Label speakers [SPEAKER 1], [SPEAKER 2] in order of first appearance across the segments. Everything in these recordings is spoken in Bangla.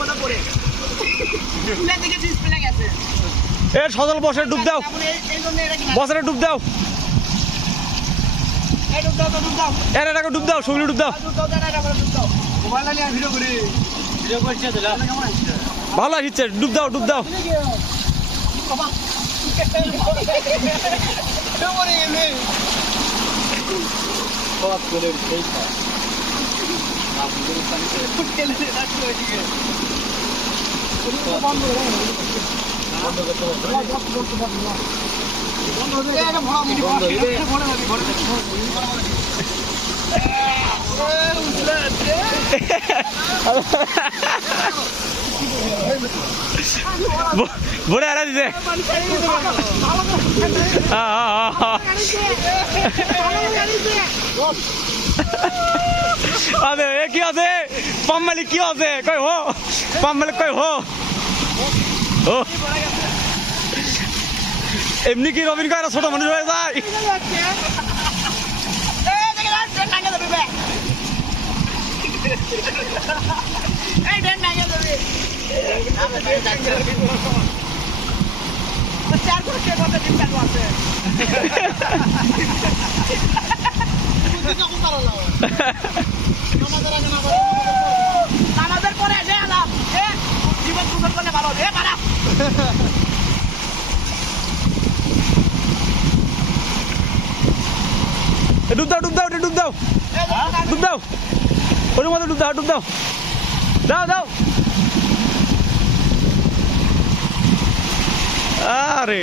[SPEAKER 1] মতো গেছে।
[SPEAKER 2] এ সজল বসে ডুব দাও। বসরে ডুব দাও।
[SPEAKER 1] ডুব দাও তো ডুব দাও।
[SPEAKER 2] এর এটাকে ডুব দাও সবলি ডুব দাও।
[SPEAKER 1] আর ডুব দাও দেন এটা করে ডুব দাও। ভিডিও করি। ভিডিও করছে দিলা কেমন আসছে
[SPEAKER 2] ভালো আসছে ডুব দাও ডুব দাও।
[SPEAKER 1] ফুটকেলে
[SPEAKER 2] বড়ে আরা দিছে। আরে কি আছে পাম মালিক কি আছে? কই হো? পাম মালিক কই হো? এমনি কি রবিন কয় ছোট মানুষ হয়ে যায়?
[SPEAKER 1] চার করে কে বলতে দিন চালু আছে আমাদের পরে এসে এলাম এ জীবন সুন্দর করলে ভালো এ পারা
[SPEAKER 2] এ, ডুব দাও ডুব দাও ডুব দাও। ডুব দাও। ওর মধ্যে ডুব দাও ডুব দাও। দাও দাও। আরে।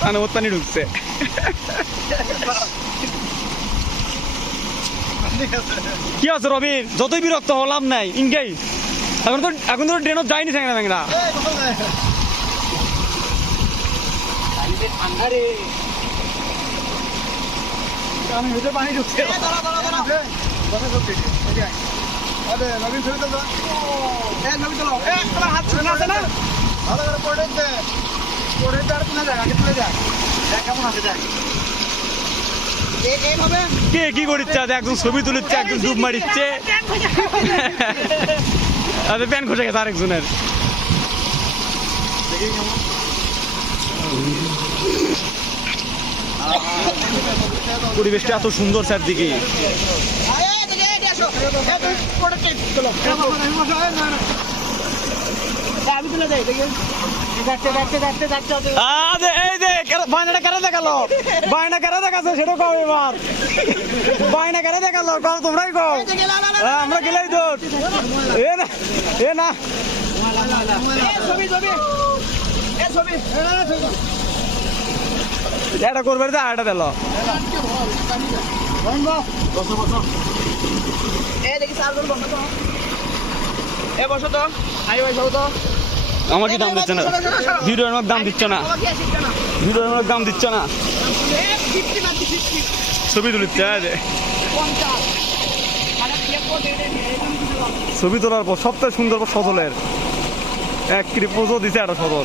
[SPEAKER 2] কানে পানি ঢুকছে। কি আছে রবির যতই বিরক্ত হলাম নাই। ইনকাই। এখন তো এখন তো ট্রেনত যায়নি স্যাংরা ম্যাংরা
[SPEAKER 1] আমি ভিতরে পানি ঢুকছে। নবীন ছবি তো এ ছবি তোমার হাত ছুঁয়ে আছে না? ভালো করে পড়ে দে। পড়ে তুলে কেমন আছে এইভাবে
[SPEAKER 2] কে কি করিচ্ছে? একজন ছবি তুলিচ্ছে, একজন ডুব মারিচ্ছে। আরে প্যান খসে গেছে আরেকজনের। পরিবেশটা এত সুন্দর
[SPEAKER 1] স্যার
[SPEAKER 2] চারদিকে এই যে বায়নাটা কেন দেখাল? বায়না কেন দেখাচ্ছে সেটা কও এবার। বায়না কেন দেখাল? কও তোমরাই হ্যাঁ, আমরা গেলেই তো এ না এ না। এটা করবে আটা দিল।
[SPEAKER 1] এ দেখি তো এ তো।
[SPEAKER 2] আমার কি দাম দিচ্ছে না? হিরো আমাকে দাম দিচ্ছে না। হিরো আমাকে দাম দিচ্ছে না। ছবি
[SPEAKER 1] নেই।
[SPEAKER 2] ছবি তোলার পর সবথেকে সুন্দর পর সজলের। এক কৃপো পোজও দিছে একটা সজল।